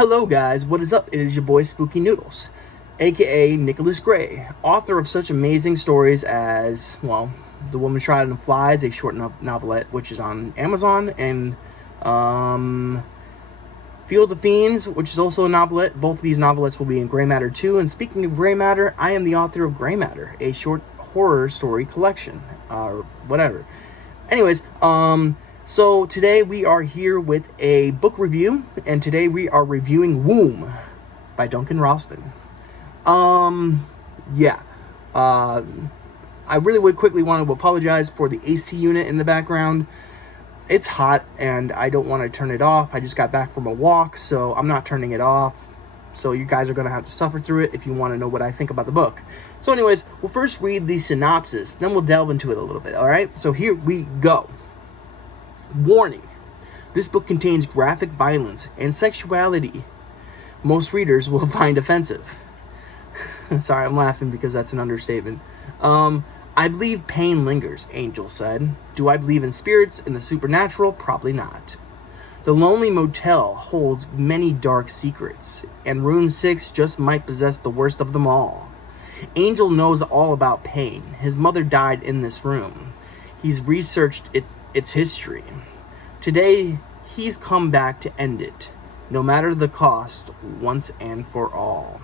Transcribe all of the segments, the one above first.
Hello guys, what is up? It is your boy Spooky Noodles, aka Nicholas Gray, author of such amazing stories as, well, The Woman Shrouded in Flies, a short novelette which is on Amazon, and Field of Fiends, which is also a novelette. Both of these novelettes will be in Gray Matter 2, and speaking of Gray Matter, I am the author of Gray Matter, a short horror story collection, or whatever. Anyways, so today we are here with a book review, and today we are reviewing Woom by Duncan Ralston. Yeah. I really would quickly want to apologize for the AC unit in the background. It's hot, and I don't want to turn it off. I just got back from a walk, so I'm not turning it off. So you guys are going to have to suffer through it if you want to know what I think about the book. So anyways, we'll first read the synopsis, then we'll delve into it a little bit, alright? So here we go. Warning. This book contains graphic violence and sexuality most readers will find offensive. Sorry, I'm laughing because that's an understatement. I believe pain lingers, Angel said. Do I believe in spirits and the supernatural? Probably not. The Lonely Motel holds many dark secrets, and Room 6 just might possess the worst of them all. Angel knows all about pain. His mother died in this room. He's researched its history. Today, he's come back to end it, no matter the cost, once and for all.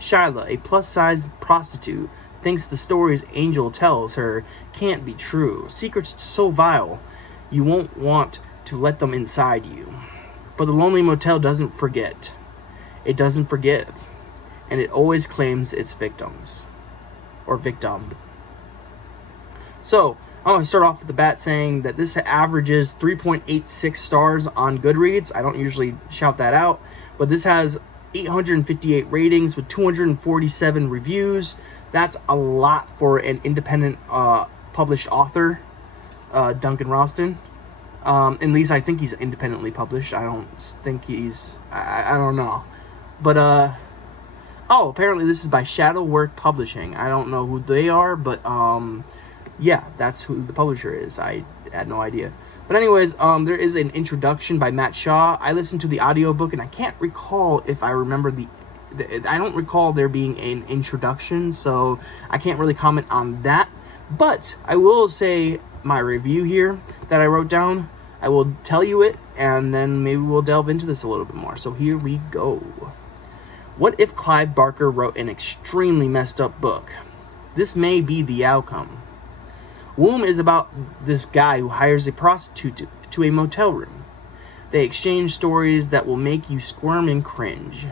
Shyla, a plus-size prostitute, thinks the stories Angel tells her can't be true. Secrets so vile, you won't want to let them inside you. But the Lonely Motel doesn't forget. It doesn't forgive. And it always claims its victims. Or victim. So, I'm going to start off with the bat saying that this averages 3.86 stars on Goodreads. I don't usually shout that out, but this has 858 ratings with 247 reviews. That's a lot for an independent published author, Duncan Ralston. At least I think he's independently published. I don't think he's... I don't know. But, oh, apparently this is by Shadowwork Publishing. I don't know who they are, but, yeah, that's who the publisher is. I had no idea. But anyways, there is an introduction by Matt Shaw. I listened to the audiobook, and I can't recall if I remember I don't recall there being an introduction, so I can't really comment on that. But I will say my review here that I wrote down. I will tell you it, and then maybe we'll delve into this a little bit more. So here we go. What if Clive Barker wrote an extremely messed up book? This may be the outcome. Woom is about this guy who hires a prostitute to a motel room. They exchange stories that will make you squirm and cringe.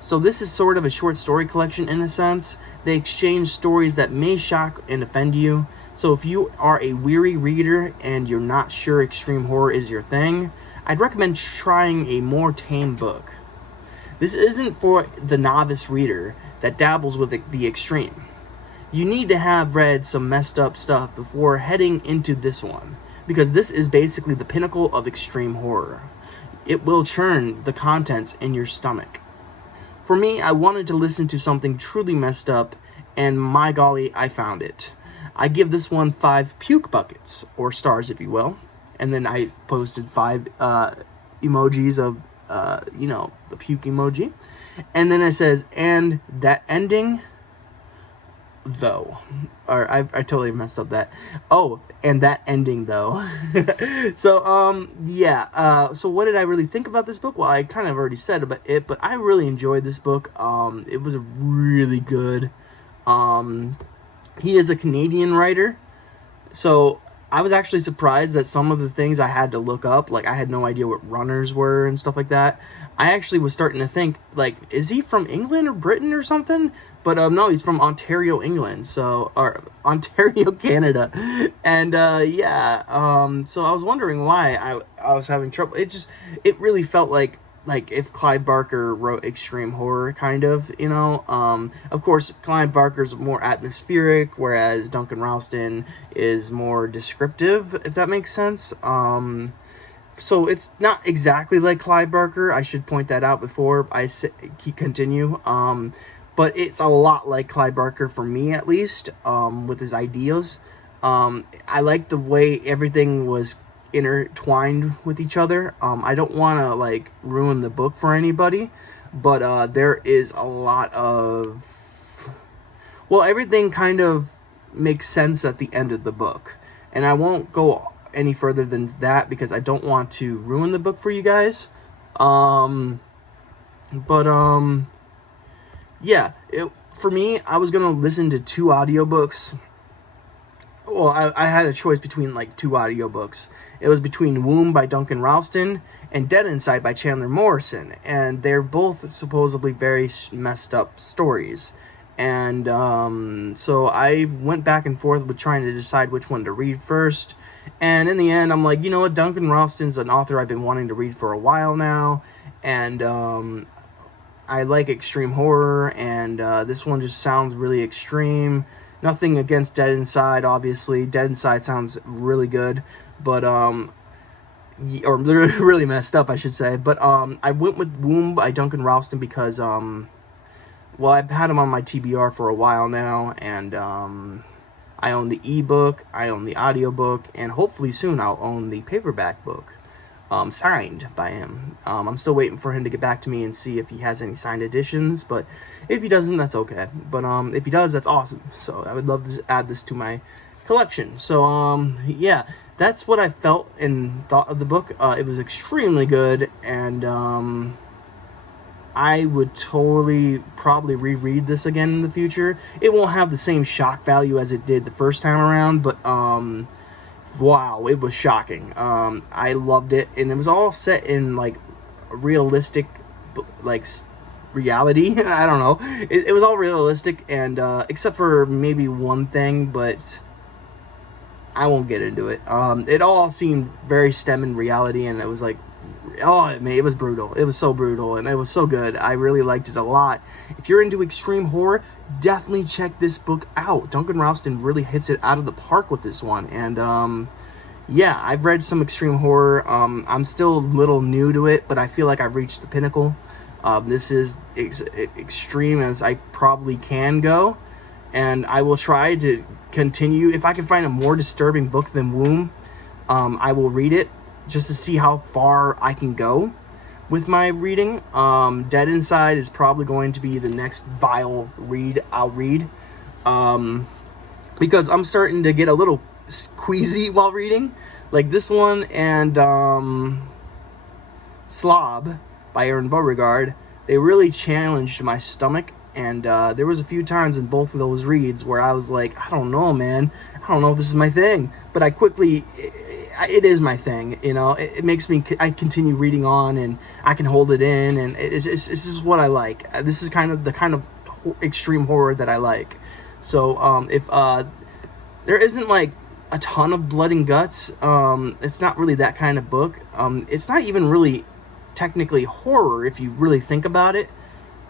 So this is sort of a short story collection in a sense. They exchange stories that may shock and offend you. So if you are a weary reader and you're not sure extreme horror is your thing, I'd recommend trying a more tame book. This isn't for the novice reader that dabbles with the extreme. You need to have read some messed up stuff before heading into this one, because this is basically the pinnacle of extreme horror. It will churn the contents in your stomach. For me, I wanted to listen to something truly messed up, and my golly, I found it. I give this one 5 puke buckets, or stars if you will, and then I posted 5 emojis of, the puke emoji, and then it says, and that ending... though, or I totally messed up that. Oh, and that ending though. So yeah. So what did I really think about this book? Well, I kind of already said about it, but I really enjoyed this book. It was really good. He is a Canadian writer, so I was actually surprised that some of the things I had to look up, like I had no idea what runners were and stuff like that. I actually was starting to think, like, is he from England or Britain or something? But no, he's from Ontario, England, or Ontario, Canada. And yeah, so I was wondering why I was having trouble. It really felt like if Clive Barker wrote extreme horror, kind of, Of course, Clive Barker's more atmospheric, whereas Duncan Ralston is more descriptive, if that makes sense. So it's not exactly like Clive Barker. I should point that out before I continue. But it's a lot like Clive Barker for me, at least, with his ideas. I like the way everything was intertwined with each other. I don't want to like ruin the book for anybody, but there is a lot of, well, everything kind of makes sense at the end of the book, and I won't go any further than that because I don't want to ruin the book for you guys. Yeah, for me, I was gonna listen to 2 audiobooks. Well, I had a choice between like 2 audiobooks. It was between Woom by Duncan Ralston and Dead Inside by Chandler Morrison, and they're both supposedly very messed up stories. And so I went back and forth with trying to decide which one to read first. And in the end, I'm like, you know what, Duncan Ralston's an author I've been wanting to read for a while now, and I like extreme horror, and this one just sounds really extreme. Nothing against Dead Inside, obviously. Dead Inside sounds really good, but or really messed up, I should say. But I went with Woom by Duncan Ralston because well, I've had him on my TBR for a while now, and I own the ebook, I own the audiobook, and hopefully soon I'll own the paperback book, signed by him. I'm still waiting for him to get back to me and see if he has any signed editions, but if he doesn't, that's okay. But if he does, that's awesome. So I would love to add this to my collection. So yeah, that's what I felt and thought of the book. It was extremely good, and I would totally probably reread this again in the future. It won't have the same shock value as it did the first time around, but wow, it was shocking. I loved it, and it was all set in like realistic, like reality. I don't know. It was all realistic, and except for maybe one thing, but I won't get into it. It all seemed very stem in reality, and it was like, oh man, it was brutal. It was so brutal, and it was so good. I really liked it a lot. If you're into extreme horror, definitely check this book out. Duncan Ralston really hits it out of the park with this one, and yeah, I've read some extreme horror. I'm still a little new to it, but I feel like I've reached the pinnacle. This is extreme as I probably can go, and I will try to continue. If I can find a more disturbing book than Woom, I will read it just to see how far I can go with my reading. Dead Inside is probably going to be the next vile read I'll read, because I'm starting to get a little queasy while reading, like this one and Slob by Aaron Beauregard. They really challenged my stomach, and there was a few times in both of those reads where I was like, I don't know, man, I don't know if this is my thing, but I quickly, it is my thing, you know. It makes me, I continue reading on, and I can hold it in, and it's just what I like. This is kind of the kind of extreme horror that I like. So if there isn't like a ton of blood and guts, it's not really that kind of book. It's not even really technically horror if you really think about it,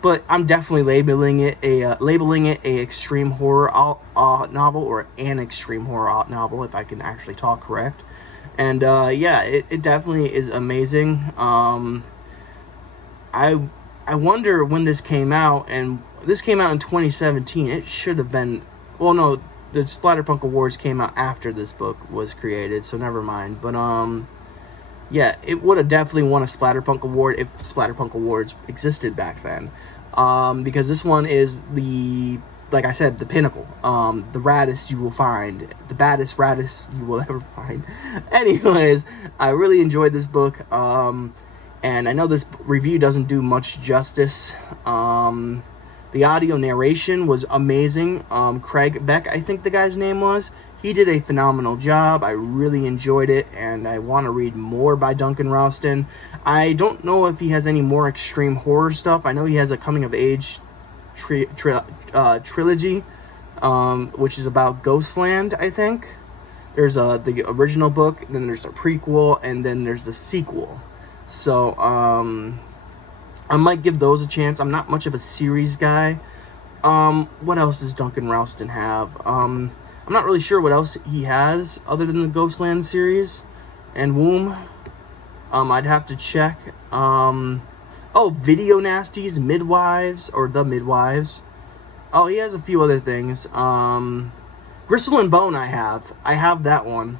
but I'm definitely labeling it a extreme horror novel, or an extreme horror novel, if I can actually talk correct. And yeah, it definitely is amazing. I wonder when this came out, and this came out in 2017. It should have been, well, no, the Splatterpunk Awards came out after this book was created, so never mind. But yeah, it would have definitely won a Splatterpunk Award if Splatterpunk Awards existed back then, because this one is the, like I said, the pinnacle, the raddest you will find, the baddest raddest you will ever find. Anyways, I really enjoyed this book, and I know this review doesn't do much justice. The audio narration was amazing. Craig Beck, I think the guy's name was. He did a phenomenal job. I really enjoyed it, and I want to read more by Duncan Ralston. I don't know if he has any more extreme horror stuff. I know he has a coming-of-age trilogy, which is about Ghostland, I think. There's the original book, then there's a prequel, and then there's the sequel. So, I might give those a chance. I'm not much of a series guy. What else does Duncan Ralston have? I'm not really sure what else he has other than the Ghostland series and Woom. I'd have to check. Oh, Video Nasties, Midwives, or The Midwives. Oh, he has a few other things. Gristle and Bone I have that one.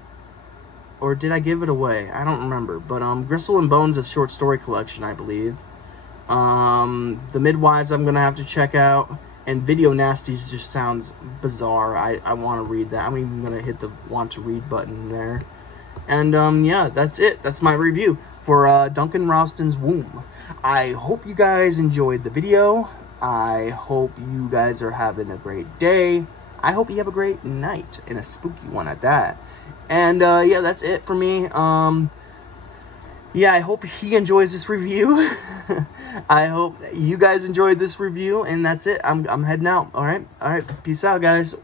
or did I give it away? I don't remember. But Gristle and Bones, a short story collection, I believe. The Midwives I'm gonna have to check out, and Video Nasties just sounds bizarre. I want to read that. I'm even gonna hit the want to read button there. And yeah, that's it. That's my review for Duncan Ralston's Woom. I hope you guys enjoyed the video. I hope you guys are having a great day. I hope you have a great night, and a spooky one at that. And yeah, that's it for me. Yeah, I hope he enjoys this review. I hope you guys enjoyed this review, and that's it. I'm heading out. All right, peace out, guys.